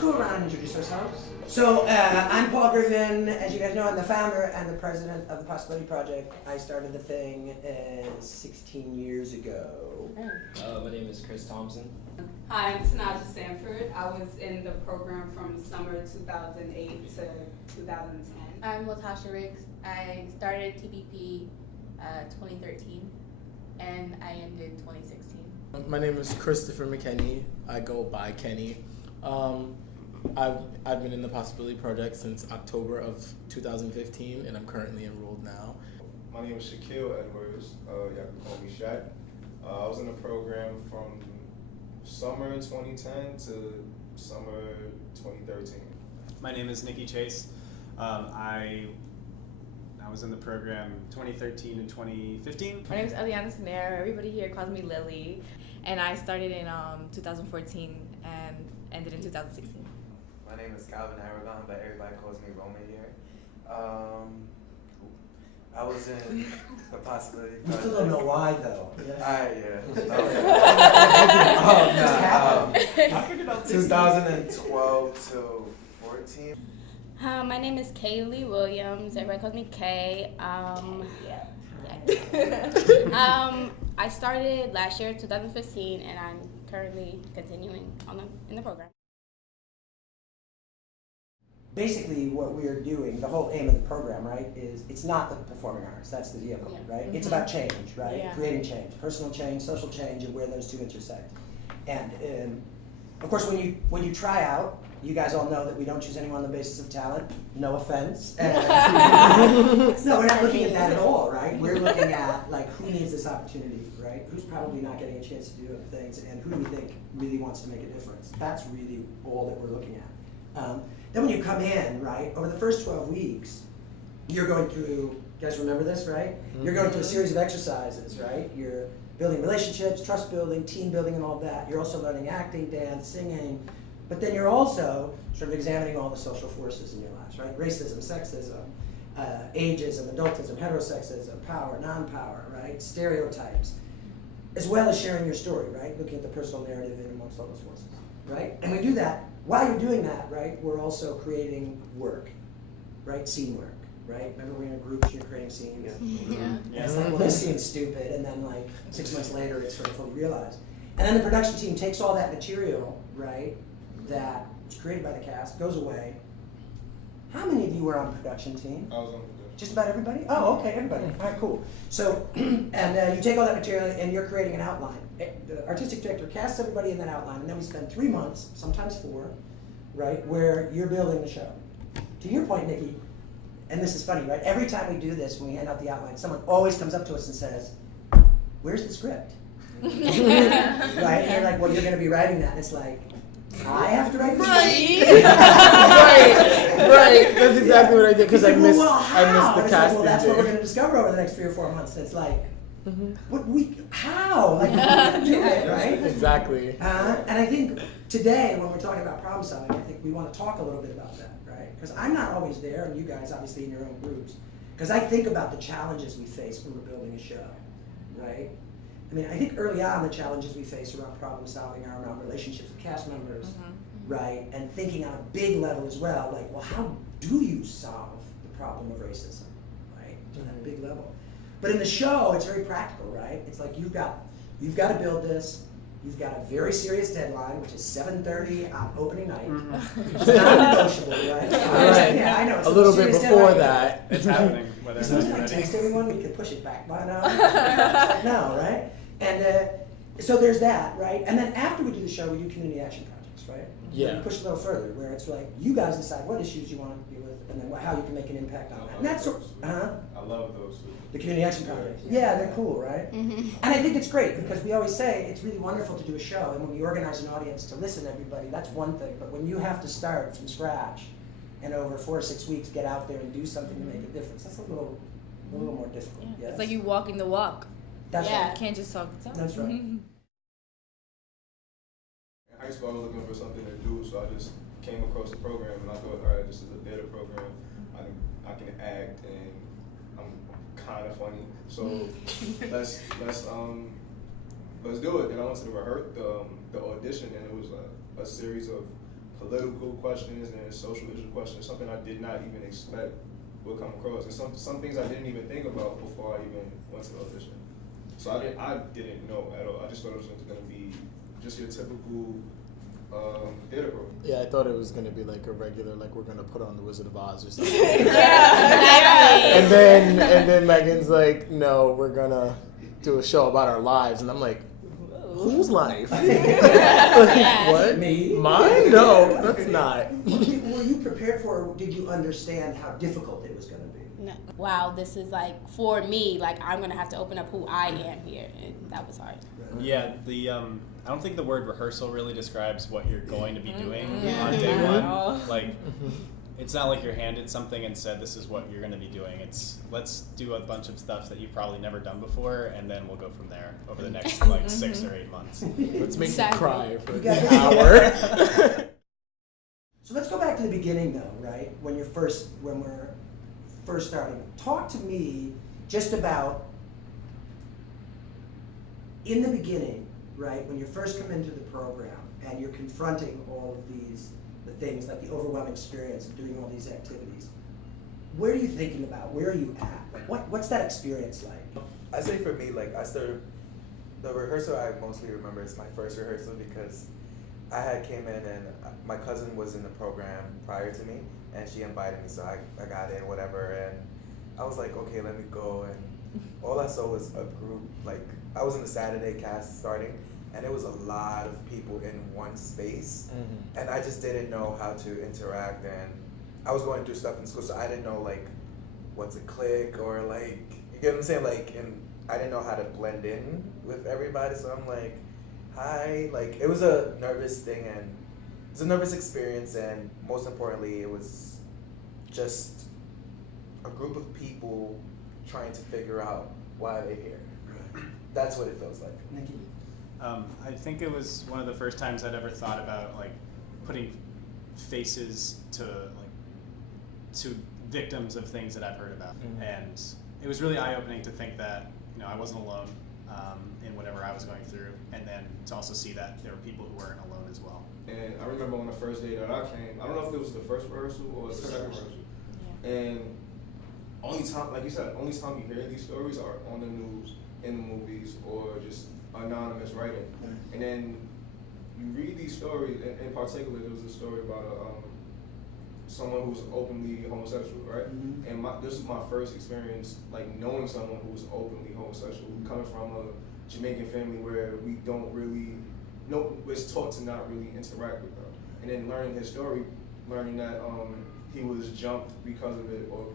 go around and introduce ourselves. So I'm Paul Griffin. As you guys know, I'm the founder and the president of the Possibility Project. I started the thing 16 years ago. My name is Chris Thompson. Hi, I'm Tanaja Sanford. I was in the program from summer 2008 to 2010. I'm Latasha Riggs. I started TPP 2013 and I ended 2016. My name is Christopher McKenney. I go by Kenny. I've been in the Possibility Project since October of 2015, and I'm currently enrolled now. My name is Shaquille Edwards. Y'all can call me Shaq. I was in the program from summer 2010 to summer 2013. My name is Nikki Chase. I was in the program 2013 and 2015. My name is Eliana Snare. Everybody here calls me Lily. And I started in 2014 and ended in 2016. My name is Calvin Aragon, but everybody calls me Roman here. I was in the Possibility You Project. still don't know why, though. I figured out 2012 to 14. My name is Kaylee Williams. Everybody calls me Kay. I started last year, 2015, and I'm currently continuing in the program. Basically, what we're doing, the whole aim of the program, right, is it's not the performing arts. That's the vehicle, right? It's about change, right? Yeah. Creating change, personal change, social change, and where those two intersect. And of course, when you try out, you guys all know that we don't choose anyone on the basis of talent. No offense. No, we're not looking at that at all, right? We're looking at like who needs this opportunity, right? Who's probably not getting a chance to do things, and who do we think really wants to make a difference? That's really all that we're looking at. Then when you come in, right, over the first 12 weeks, you're going through, you guys remember this, right? You're going through a series of exercises, right? You're building relationships, trust building, team building, and all that. You're also learning acting, dance, singing, but then you're also sort of examining all the social forces in your lives, right? Racism, sexism, ageism, adultism, heterosexism, power, non-power, right? Stereotypes, as well as sharing your story, right? Looking at the personal narrative in amongst all those forces, right? And we do that. While you're doing that, right, we're also creating work, right? Scene work, right? Remember we're in a group, you're creating scenes? Yeah. And it's like, well, this scene's stupid, and then like 6 months later, it's sort of fully realized. And then the production team takes all that material, right, that was created by the cast, goes away. How many of you were on the production team? I was on the production. Just about everybody? Oh, okay, everybody. All right, cool. So, and you take all that material and you're creating an outline. The artistic director casts everybody in that outline, and then we spend 3 months, sometimes 4, right, where you're building the show. To your point, Nikki, and this is funny, right? Every time we do this, when we hand out the outline, someone always comes up to us and says, "Where's the script?" Right? And you're like, "Well, you're going to be writing that." And it's like, I have to write the script. Right. That's exactly what I did because I missed the It's like, casting. well, that's what we're going to discover over the next 3 or 4 months. And it's like, how? Like, we're going to do it, right? Exactly. And I think today, when we're talking about problem solving, I think we want to talk a little bit about that, right? Because I'm not always there, and you guys, obviously, in your own groups. Because I think about the challenges we face when we're building a show, right? I mean, I think early on, the challenges we face around problem solving are around relationships with cast members, right? And thinking on a big level as well, like, well, how do you solve the problem of racism, right? On a big level. But in the show, it's very practical, right? It's like you've got to build this. You've got a very serious deadline, which is 7:30 on opening night. It's non-negotiable, right? Yeah, I know. It's A little bit serious before deadline. that. It's happening, whether or not you're I ready. text everyone, we could push it back by now. It's like, no, right? And so there's that, right? And then after we do the show, we do community action projects, right? Yeah. We push a little further, where it's like, you guys decide what issues you want to deal with, and then how you can make an impact on that. And that's I love those two. the community action projects. Yeah, they're cool, right? And I think it's great, because we always say it's really wonderful to do a show, and when we organize an audience to listen to everybody, that's one thing. But when you have to start from scratch, and over 4 or 6 weeks get out there and do something to make a difference, that's a little more difficult. Yeah. Yes? It's like you walking the walk. That's Yeah. right. You can't just talk the talk. That's right. In high school, I was looking for something to do, so I just came across the program, and I thought, all right, this is a theater program. I can act, and I'm kind of funny, so let's do it. Then I went to the audition, and it was a series of political questions and social issue questions, something I did not even expect would come across, and some things I didn't even think about before I even went to the audition. So I didn't know at all. I just thought it was going to be just your typical theater program. Yeah, I thought it was gonna be like a regular, like we're gonna put on the Wizard of Oz or something. Exactly. and then Megan's like, no, we're gonna do a show about our lives, and I'm like, whose life? Yeah. What? Me? Mine? No, that's not. Were you prepared for it, or did you understand how difficult it was going to be? No. Wow, this is like, for me, like I'm gonna have to open up who I am here, and that was hard. Yeah, I don't think the word rehearsal really describes what you're going to be doing Yeah. on day Yeah. one. Like, it's not like you're handed something and said, this is what you're going to be doing. It's, let's do a bunch of stuff that you've probably never done before, and then we'll go from there over the next, like, 6 or 8 months. Let's make Exactly. you cry for You an guys- hour. So let's go back to the beginning, though, right? When we're first starting. Talk to me just about in the beginning, right? When you first come into the program and you're confronting all of the things like the overwhelming experience of doing all these activities. Where are you thinking about? Where are you at? Like, what's that experience like? I say for me, like I started the rehearsal. I mostly remember is my first rehearsal because I had came in and my cousin was in the program prior to me, and she invited me, so I got in, whatever, and I was like, okay, let me go, and all I saw was a group, like I was in the Saturday cast starting, and it was a lot of people in one space, and I just didn't know how to interact, and I was going through stuff in school, so I didn't know like what's a clique or like, you get what I'm saying, like, and I didn't know how to blend in with everybody, so I'm like, hi, like it was a nervous thing, and it's a nervous experience, and most importantly, it was just a group of people trying to figure out why they're here. That's what it feels like. Nikki? I think it was one of the first times I'd ever thought about like putting faces to victims of things that I've heard about, and it was really eye-opening to think that I wasn't alone in whatever I was going through, and then to also see that there were people who weren't alone as well. And I remember on the first day that I came, I don't know if it was the first rehearsal or the second rehearsal, and only time, like you said, only time you hear these stories are on the news, in the movies, or just anonymous writing. And then you read these stories, in particular, there was a story about someone who was openly homosexual, right? And this was my first experience, like knowing someone who was openly homosexual, coming from a Jamaican family where we don't really, was taught to not really interact with them. And then learning his story, learning that he was jumped because of it, or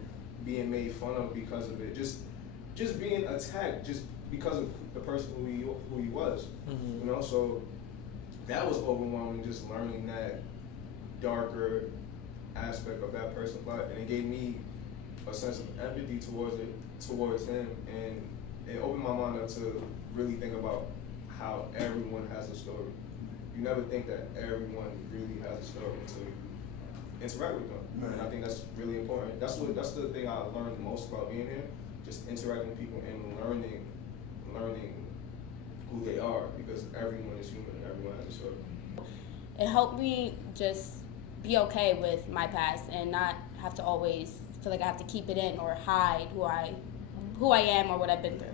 being made fun of because of it, just being attacked just because of the person who he was, So that was overwhelming, just learning that darker aspect of that person's life, and it gave me a sense of empathy towards him, and it opened my mind up to really think about how everyone has a story. You never think that everyone really has a story until you interact with them, and I think that's really important. That's the thing I learned most about being here, just interacting with people and learning who they are, because everyone is human and everyone has a story. It helped me just be okay with my past and not have to always feel like I have to keep it in or hide who I am or what I've been through.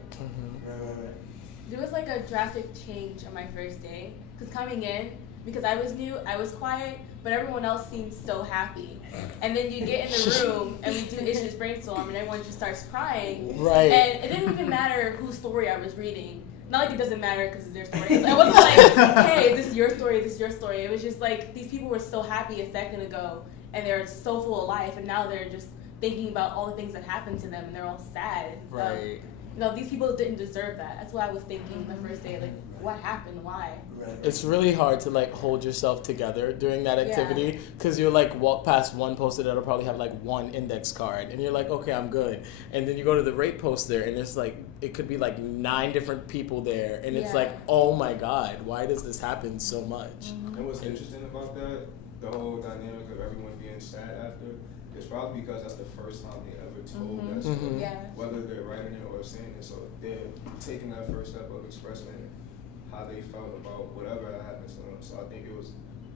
There was like a drastic change on my first day, because coming in, because I was new, I was quiet, but everyone else seemed so happy. And then you get in the room and we do issues brainstorm and everyone just starts crying. Right. And it didn't even matter whose story I was reading. Not like it doesn't matter because it's their story. I wasn't like, hey, is this your story? Is this your story? It was just like these people were so happy a second ago and they're so full of life, and now they're just thinking about all the things that happened to them and they're all sad. Right. These people didn't deserve that. That's what I was thinking the first day. Like, what happened? Why? It's really hard to like hold yourself together during that activity, because you're like walk past one poster that'll probably have like one index card and you're like, okay, I'm good. And then you go to the rate poster and it's like, it could be like 9 different people there, and it's like, oh my God, why does this happen so much? And what's interesting about that, the whole dynamic of everyone being sad after, is probably because that's the first time they ever told that story, whether they're writing it or saying it. So they're taking that first step of expressing how they felt about whatever happened to them. So I think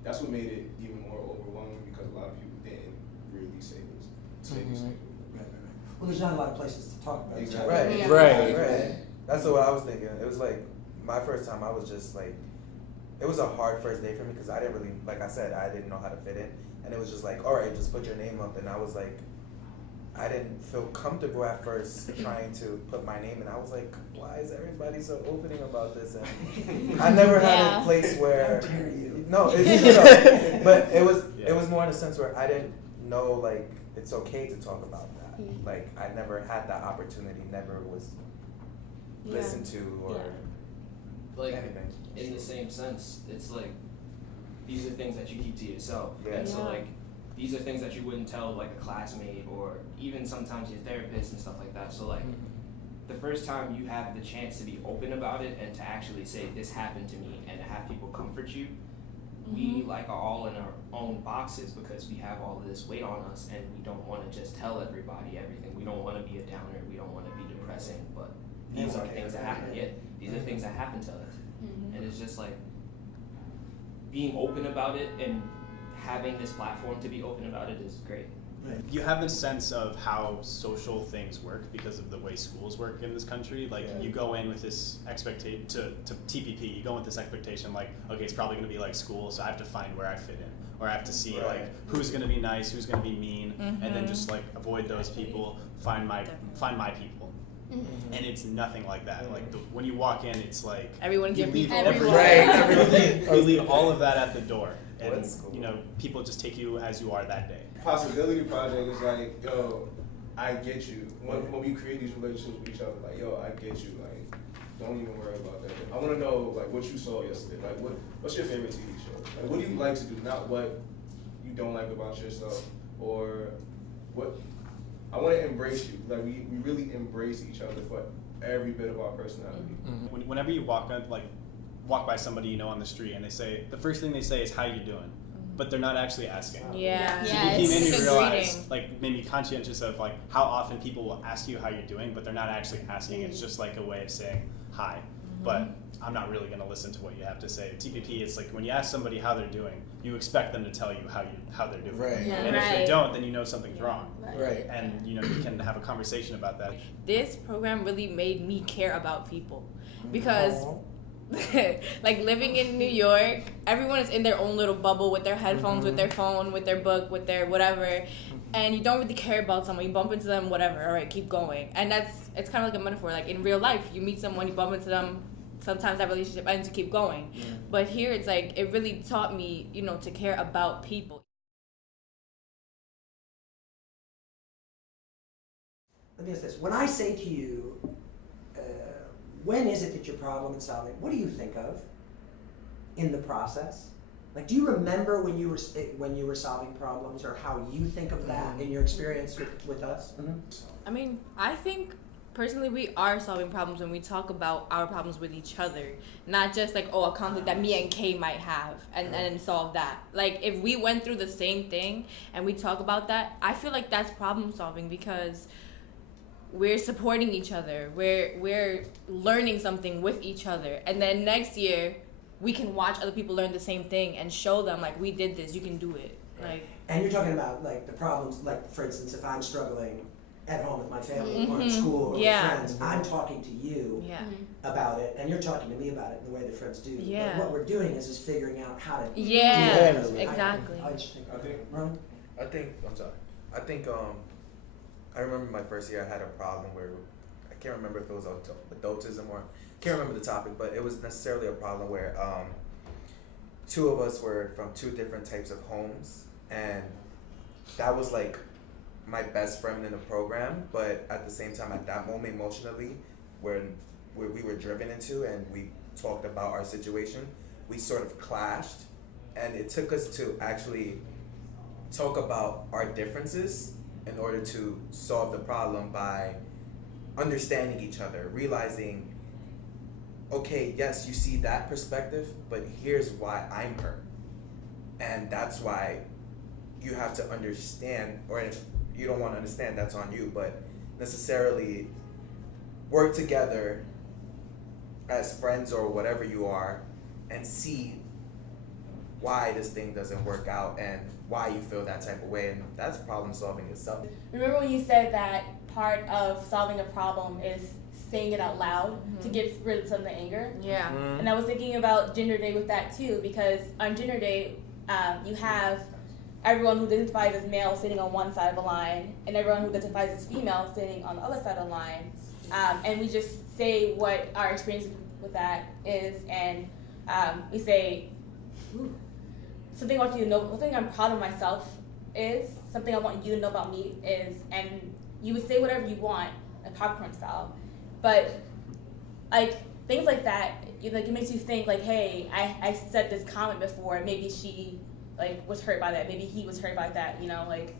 that's what made it even more overwhelming because a lot of people didn't really say this. Right. Well, there's not a lot of places to talk about. Exactly. Right. Yeah. Right. That's what I was thinking. It was like my first time. I was just like, it was a hard first day for me because I didn't really, like I said, I didn't know how to fit in, and it was just like, all right, just put your name up, and I was like, I didn't feel comfortable at first trying to put my name in. I was like, why is everybody so opening about this? And I never had Yeah. a place where, How dare you. no, it's, but it was more in a sense where I didn't know like it's okay to talk about that. Mm. Like I never had that opportunity, never was Yeah. listened to or Like, anything. in the same sense, it's like, these are things that you keep to yourself. Yeah. And so, Yeah. like, these are things that you wouldn't tell, like, a classmate or even sometimes your therapist and stuff like that. So, like, the first time you have the chance to be open about it and to actually say, this happened to me, and to have people comfort you, we, like, are all in our own boxes because we have all of this weight on us, and we don't want to just tell everybody everything. We don't want to be a downer. We don't want to be depressing, but these Yeah, are okay, things that right, happen. right. Yeah, these are things that happen to us. Mhm. And it's just like being open about it and having this platform to be open about it is great. You have a sense of how social things work because of the way schools work in this country. Like Yeah. you go in with this expectation to TPP. You go in with this expectation like, okay, it's probably going to be like school, so I have to find where I fit in, or I have to see Right. like who's going to be nice, who's going to be mean, and then just like avoid those people. Find my people. And it's nothing like that. Like when you walk in, it's like Everyone's you your leave people. everything. Right. You leave all of that at the door, and That's cool. you know people just take you as you are that day. Possibility Project is like, yo, I get you. When we create these relationships with each other, like, yo, I get you. Like, don't even worry about that. I want to know, like, what you saw yesterday. Like, what's your favorite TV show? Like, what do you like to do? Not what you don't like about yourself, or what. I want to embrace you. Like, we really embrace each other for every bit of our personality. Whenever you walk by somebody you know on the street, and they say the first thing they say is "How you doing," but they're not actually asking. Yeah. Yeah, TPP it's made me like a realize, greeting. like, made me conscientious of like how often people will ask you how you're doing, but they're not actually asking. It's just like a way of saying hi. But I'm not really going to listen to what you have to say. TPP, it's like when you ask somebody how they're doing, you expect them to tell you how they're doing. Right. Yeah. And if they Right. don't, then you know something's wrong. Right. And you know you can have a conversation about that. This program really made me care about people because like living in New York, everyone is in their own little bubble with their headphones, with their phone, with their book, with their whatever, and you don't really care about someone. You bump into them, whatever, all right, keep going. And it's kind of like a metaphor. Like in real life, you meet someone, you bump into them, sometimes that relationship ends, to keep going. But here it's like it really taught me, you know, to care about people. Let me ask this. When I say to you, when is it that you're problem solving? What do you think of in the process? Like, do you remember when you were solving problems, or how you think of that in your experience with us? I mean, I think personally we are solving problems when we talk about our problems with each other, not just like, oh, a conflict that me and Kay might have and solve that. Like if we went through the same thing and we talk about that, I feel like that's problem solving because we're supporting each other. We're learning something with each other. And then next year we can watch other people learn the same thing and show them like we did this, you can do it. Like And you're talking about like the problems, like for instance, if I'm struggling at home with my family or in school or with friends, I'm talking to you about it, and you're talking to me about it in the way that friends do. Yeah. But what we're doing is figuring out how to Yeah, do that. exactly. I just think, I think Ron? I'm sorry. I think I remember my first year I had a problem where I can't remember if it was adultism or can't remember the topic, but it was necessarily a problem where two of us were from two different types of homes, and that was like my best friend in the program, but at the same time at that moment emotionally where we were driven into and we talked about our situation, we sort of clashed, and it took us to actually talk about our differences in order to solve the problem by understanding each other, realizing, okay, yes, you see that perspective, but here's why I'm hurt. And that's why you have to understand, or if you don't want to understand, that's on you, but necessarily work together as friends or whatever you are and see why this thing doesn't work out and why you feel that type of way, and that's problem solving itself. Remember when you said that part of solving a problem is saying it out loud to get rid of some of the anger? Yeah. And I was thinking about Gender Day with that too, because on Gender Day, you have everyone who identifies as male sitting on one side of the line, and everyone who identifies as female sitting on the other side of the line. And we just say what our experience with that is, and we say, something I want you to know, something I'm proud of myself is, something I want you to know about me is, and you would say whatever you want, like popcorn style. But like things like that, it makes you think like, hey, I said this comment before, maybe she like was hurt by that, maybe he was hurt by that, like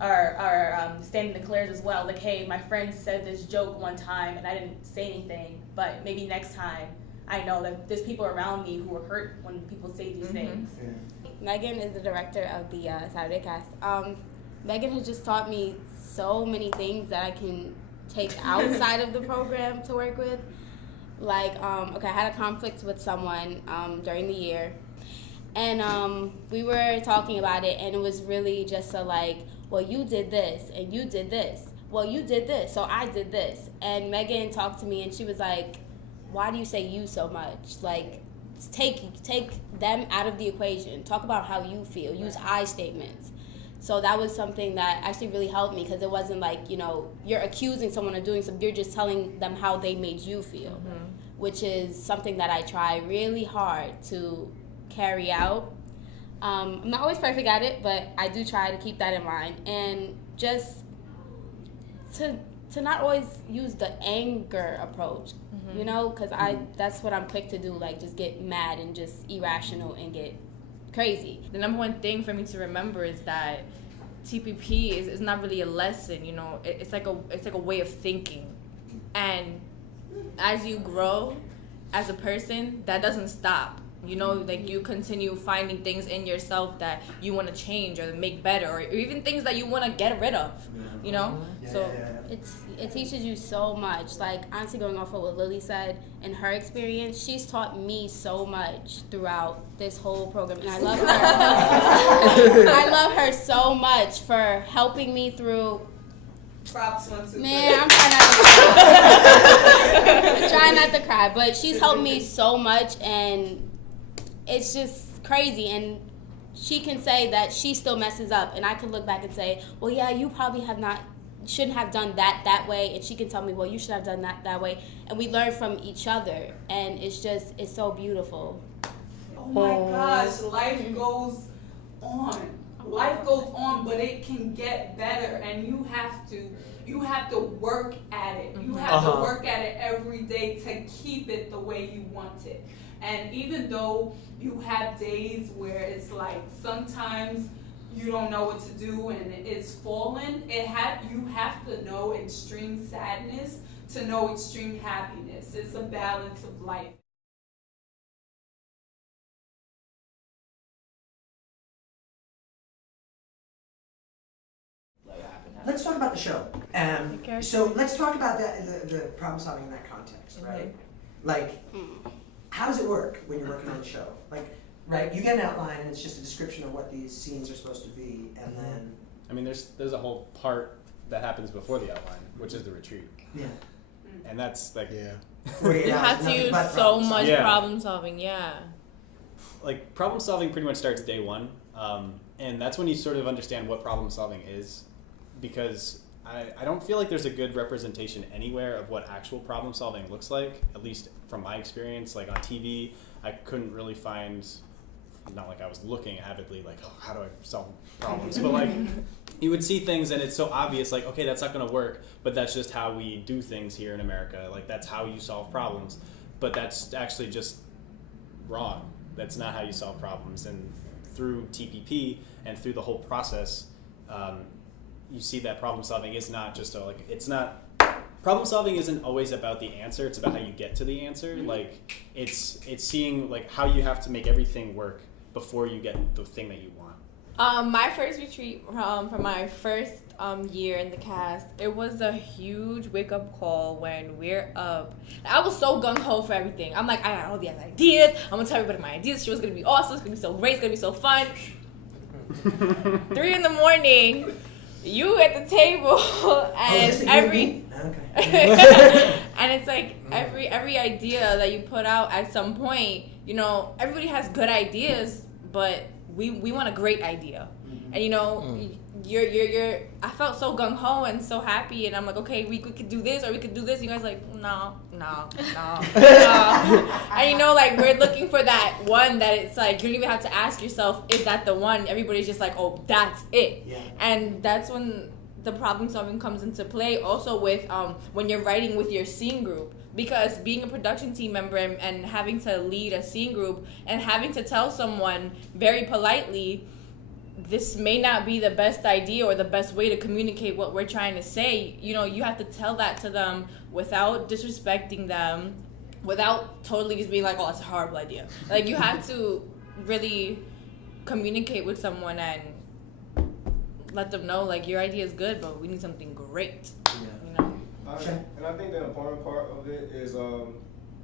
our standing declares as well, like, hey, my friend said this joke one time and I didn't say anything, but maybe next time I know that there's people around me who are hurt when people say these things. Yeah. Megan is the director of the Saturday Cast. Megan has just taught me so many things that I can take outside of the program to work with. Like, okay, I had a conflict with someone during the year, and we were talking about it, and it was really just a like, well, you did this, and you did this. Well, you did this, so I did this. And Megan talked to me, and she was like, why do you say you so much? Like, take them out of the equation. Talk about how you feel. Use I statements. So that was something that actually really helped me, because it wasn't like, you're accusing someone of doing something. You're just telling them how they made you feel, which is something that I try really hard to carry out. I'm not always perfect at it, but I do try to keep that in mind. And just to not always use the anger approach, because that's what I'm quick to do, like just get mad and just irrational and get crazy. The number one thing for me to remember is that TPP is not really a lesson, it's like a way of thinking. And as you grow as a person, that doesn't stop. Like you continue finding things in yourself that you want to change or make better, or even things that you want to get rid of, so it teaches you so much. Like, honestly, going off of what Lily said and her experience, she's taught me so much throughout this whole program, and I love her. I love her so much for helping me through. Props 1, 2, 3. Man, I'm trying not to cry, but she's helped me so much, and it's just crazy. And she can say that she still messes up, and I can look back and say, well, yeah, you probably shouldn't have done that way, and she can tell me, well, you should have done that way, and we learn from each other, and it's so beautiful. Oh my gosh, life goes on. Life goes on, but it can get better, and you have to work at it. You have to work at it every day to keep it the way you want it. And even though you have days where it's like sometimes you don't know what to do and it's fallen, you have to know extreme sadness to know extreme happiness. It's a balance of life. Let's talk about the show. So let's talk about the problem solving in that context, right? Like, how does it work when you're working on the show? Like, right, you get an outline and it's just a description of what these scenes are supposed to be, and then... I mean, there's a whole part that happens before the outline, which is the retreat. Yeah. And that's like... Yeah. You have to use so much problem solving, Like, problem solving pretty much starts day one. And that's when you sort of understand what problem solving is, because I don't feel like there's a good representation anywhere of what actual problem solving looks like, at least from my experience. Like on TV, I couldn't really find, not like I was looking avidly, like, oh, how do I solve problems? But like, you would see things and it's so obvious, like, okay, that's not gonna work, but that's just how we do things here in America. Like, that's how you solve problems. But that's actually just wrong. That's not how you solve problems. And through TPP and through the whole process, you see that problem solving is not just problem solving isn't always about the answer, it's about how you get to the answer. Like, it's seeing like how you have to make everything work before you get the thing that you want. My first retreat from my first year in the cast, it was a huge wake up call when we're up. I was so gung ho for everything. I'm like, I got all these ideas. I'm gonna tell everybody my ideas. The show's gonna be awesome. It's gonna be so great. It's gonna be so fun. 3 a.m, you at the table, and and it's like every idea that you put out at some point, you know, everybody has good ideas, but we want a great idea, and you know, you're. I felt so gung ho and so happy, and I'm like, okay, we could do this or we could do this. And you guys like, no. And you know, like we're looking for that one that it's like you don't even have to ask yourself, is that the one? Everybody's just like, oh, that's it. Yeah. And that's when the problem solving comes into play. Also with when you're writing with your scene group. Because being a production team member and having to lead a scene group and having to tell someone very politely, this may not be the best idea or the best way to communicate what we're trying to say. You know, you have to tell that to them without disrespecting them, without totally just being like, oh, it's a horrible idea. Like, you have to really communicate with someone and let them know, like, your idea is good, but we need something great. You know? And I think the important part of it is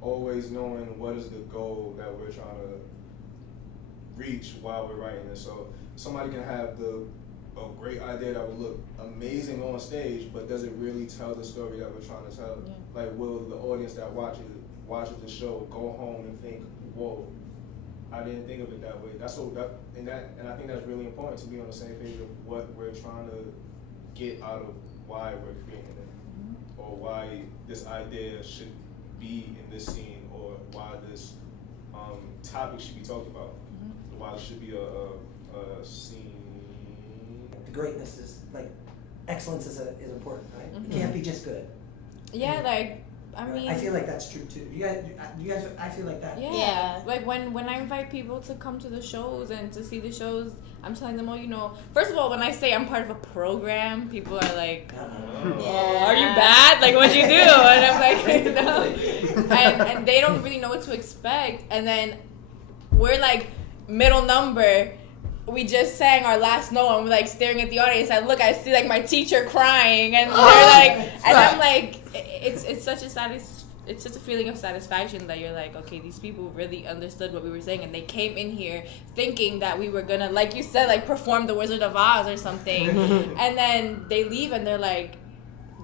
always knowing what is the goal that we're trying to reach while we're writing it. So somebody can have a great idea that would look amazing on stage, but does it really tell the story that we're trying to tell? Yeah. Like, will the audience that watches the show go home and think, whoa, I didn't think of it that way. And I think that's really important to be on the same page of what we're trying to get out of why we're creating it, or why this idea should be in this scene, or why this topic should be talked about, why it should be a scene. The greatness is like excellence is important, right? It can't be just good. Yeah, like, I mean, I feel like that's true too. You guys, I feel like that. Yeah. Like when I invite people to come to the shows and to see the shows, I'm telling them, oh, you know, first of all, when I say I'm part of a program, people are like, oh, are you bad? Like, what'd you do? And I'm like, no. And they don't really know what to expect. And then we're like middle number. We just sang our last note and we're like staring at the audience. I see like my teacher crying, and they're like, and I'm like, it's such a feeling of satisfaction that you're like, okay, these people really understood what we were saying, and they came in here thinking that we were gonna, like you said, like perform the Wizard of Oz or something, and then they leave and they're like,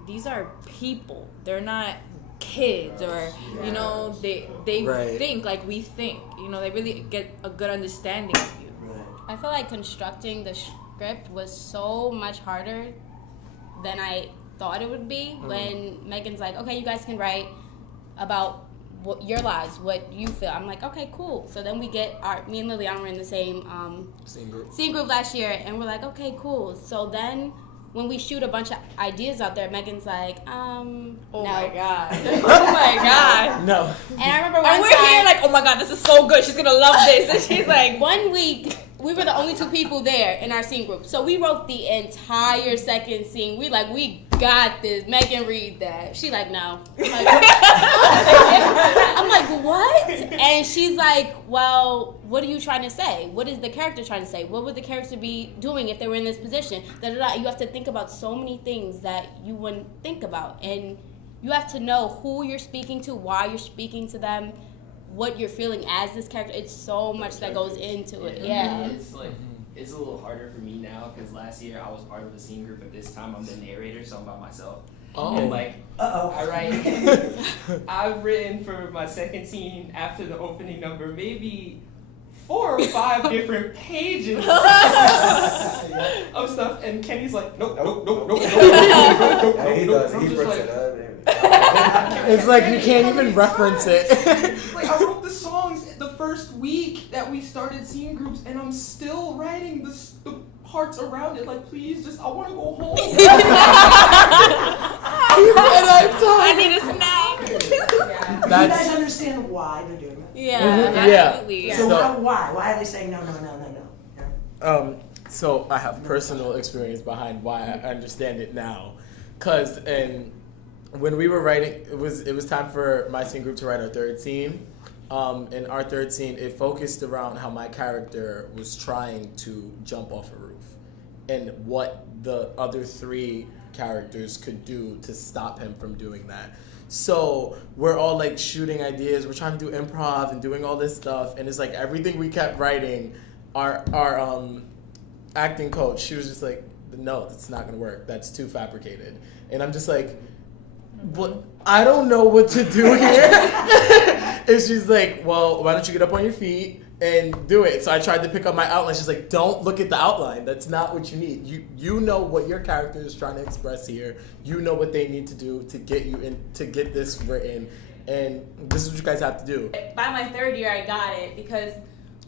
these are people. They're not kids, or you know, they think like we think. You know, they really get a good understanding of you. I feel like constructing the script was so much harder than I thought it would be. When Megan's like, okay, you guys can write about your lives, what you feel. I'm like, okay, cool. So then we get me and Liliana were in the same scene group last year, and we're like, okay, cool. So then when we shoot a bunch of ideas out there, Megan's like, oh no. my god. Oh my god. No. And I remember and we're here like, oh my god, this is so good. She's gonna love this. And she's like, one week, we were the only 2 people there in our scene group. So we wrote the entire second scene. We got this. Megan, read that. She like, no. I'm like, what? And she's like, well, what are you trying to say? What is the character trying to say? What would the character be doing if they were in this position? You have to think about so many things that you wouldn't think about. And you have to know who you're speaking to, why you're speaking to them, what you're feeling as this character. It's so much that goes into it. Yeah. It's like, it's a little harder for me now because last year I was part of a scene group, but this time I'm the narrator, so I'm by myself. Oh. And like, I write. I've written for my second scene after the opening number maybe 4 or 5 different pages of stuff, and Kenny's like, nope. He does. He brings it up. It's like you can't even reference it. Like, I wrote the songs the first week that we started scene groups, and I'm still writing the parts around it. Like, please, I want to go home. I need a snack. Do you guys understand why they're doing that? Yeah, absolutely. So why? Why are they saying no? Yeah. So I have personal experience behind why I understand it now, and when we were writing, it was time for my scene group to write our third scene. in our third scene, it focused around how my character was trying to jump off a roof and what the other three characters could do to stop him from doing that. So we're all like shooting ideas, we're trying to do improv and doing all this stuff, and it's like everything we kept writing, our acting coach, she was just like, no, that's not gonna work, that's too fabricated. And I'm just like, but I don't know what to do here. And she's like, well, why don't you get up on your feet and do it? So I tried to pick up my outline. She's like, don't look at the outline. That's not what you need. You know what your character is trying to express here. You know what they need to do to get you in, to get this written. And this is what you guys have to do. By my third year, I got it, because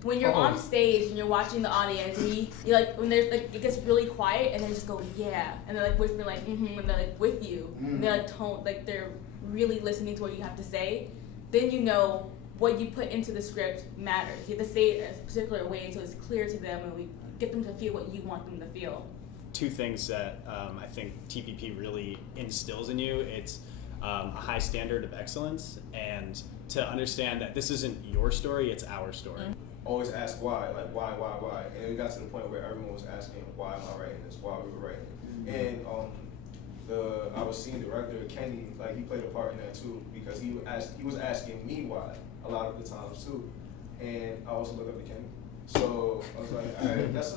when you're on stage and you're watching the audience, and you like, when there's like, it gets really quiet, and they just go, yeah, and they're like whispering like, and they're like with you, and they're like they're really listening to what you have to say. Then you know what you put into the script matters. You have to say it in a particular way so it's clear to them, and we get them to feel what you want them to feel. Two things that I think TPP really instills in you. It's a high standard of excellence, and to understand that this isn't your story, it's our story. Always ask why, like why, and it got to the point where everyone was asking, why am I writing this? Why we were writing it? And our scene director Kenny, like he played a part in that too, because he was asking me why a lot of the times too, and I also look up to Kenny. So I was like, all right, that's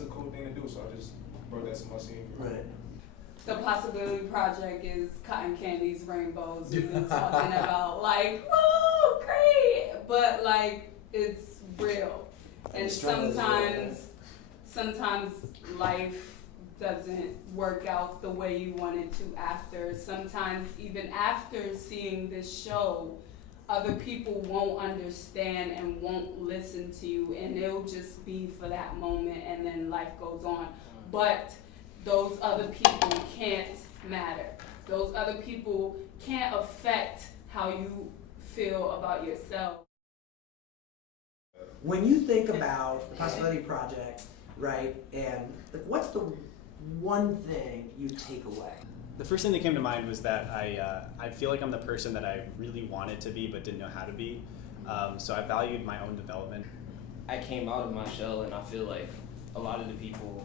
a cool thing to do. So I just brought that to my scene. Right. The Possibility Project is cotton candies, rainbows. We've been talking about like, woo, great, but like it's real, and sometimes life doesn't work out the way you want it to after. Sometimes even after seeing this show, other people won't understand and won't listen to you, and it'll just be for that moment, and then life goes on. But those other people can't matter. Those other people can't affect how you feel about yourself. When you think about the Possibility Project, right, and like, what's the one thing you take away? The first thing that came to mind was that I feel like I'm the person that I really wanted to be but didn't know how to be. So I valued my own development. I came out of my shell, and I feel like a lot of the people,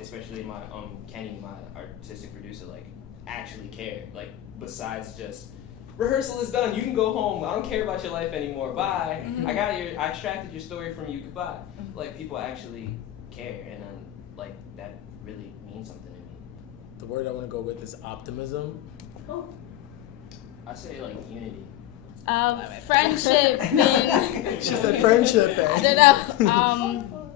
especially my Kenny, my artistic producer, like actually care. Like besides just rehearsal is done, you can go home. I don't care about your life anymore. Bye. I extracted your story from you. Goodbye. Like people actually care, and like that really means something to me. The word I want to go with is optimism. Oh. I say like unity. Friendship and She said friendship. I don't know.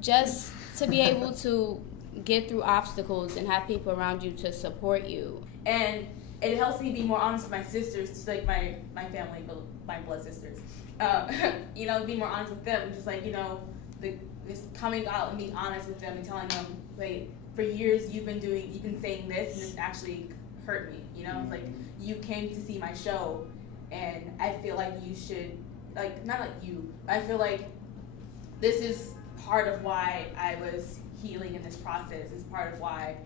Just to be able to get through obstacles and have people around you to support you. And it helps me be more honest with my sisters, just like my family, my blood sisters. Be more honest with them. Just like, just coming out and being honest with them and telling them, wait, for years you've been saying this, and this actually hurt me. It's like, you came to see my show, and I feel like you should, not like you, I feel like this is part of why I was healing in this process. It's part of why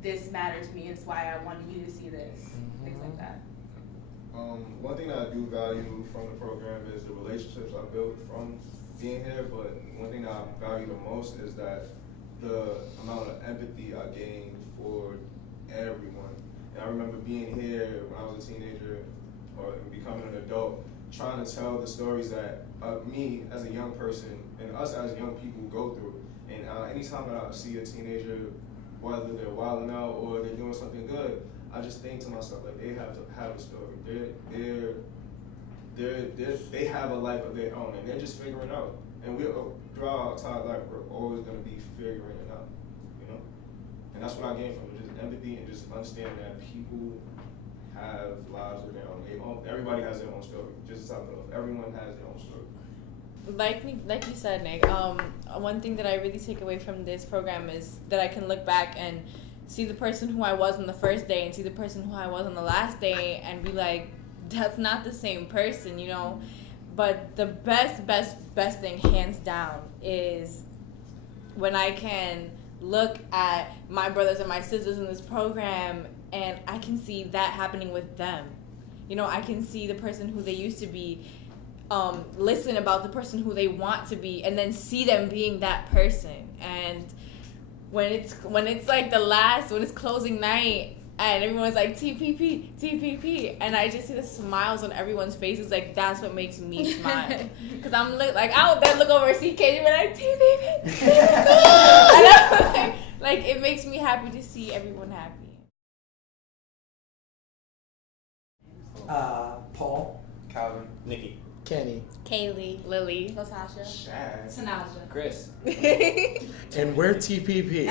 this mattered to me. It's why I wanted you to see this. Things like that. One thing that I do value from the program is the relationships I built from being here, but one thing that I value the most is that the amount of empathy I gained for everyone. And I remember being here when I was a teenager or becoming an adult, trying to tell the stories that me as a young person and us as young people go through. And anytime that I see a teenager, whether they're wilding out or they're doing something good, I just think to myself, like, they have to have a story. They have a life of their own, and they're just figuring it out. And throughout our entire life, we're always going to be figuring it out, And that's what I gained from it, just empathy and just understanding that people have lives of their own. Everybody has their own story. Just to top it off, everyone has their own story. Like you said, Nick, one thing that I really take away from this program is that I can look back and see the person who I was on the first day and see the person who I was on the last day and be like, that's not the same person, But the best thing, hands down, is when I can look at my brothers and my sisters in this program and I can see that happening with them. I can see the person who they used to be listen about the person who they want to be, and then see them being that person. And when it's like when it's closing night, and everyone's like TPP, TPP, and I just see the smiles on everyone's faces. Like that's what makes me smile, because I'm like I would then look over at CK and be like TPP, and I'm like it makes me happy to see everyone happy. Paul, Calvin, Nikki. Kenny. Kaylee. Lily. Tanaja. Chris. And we're TPP.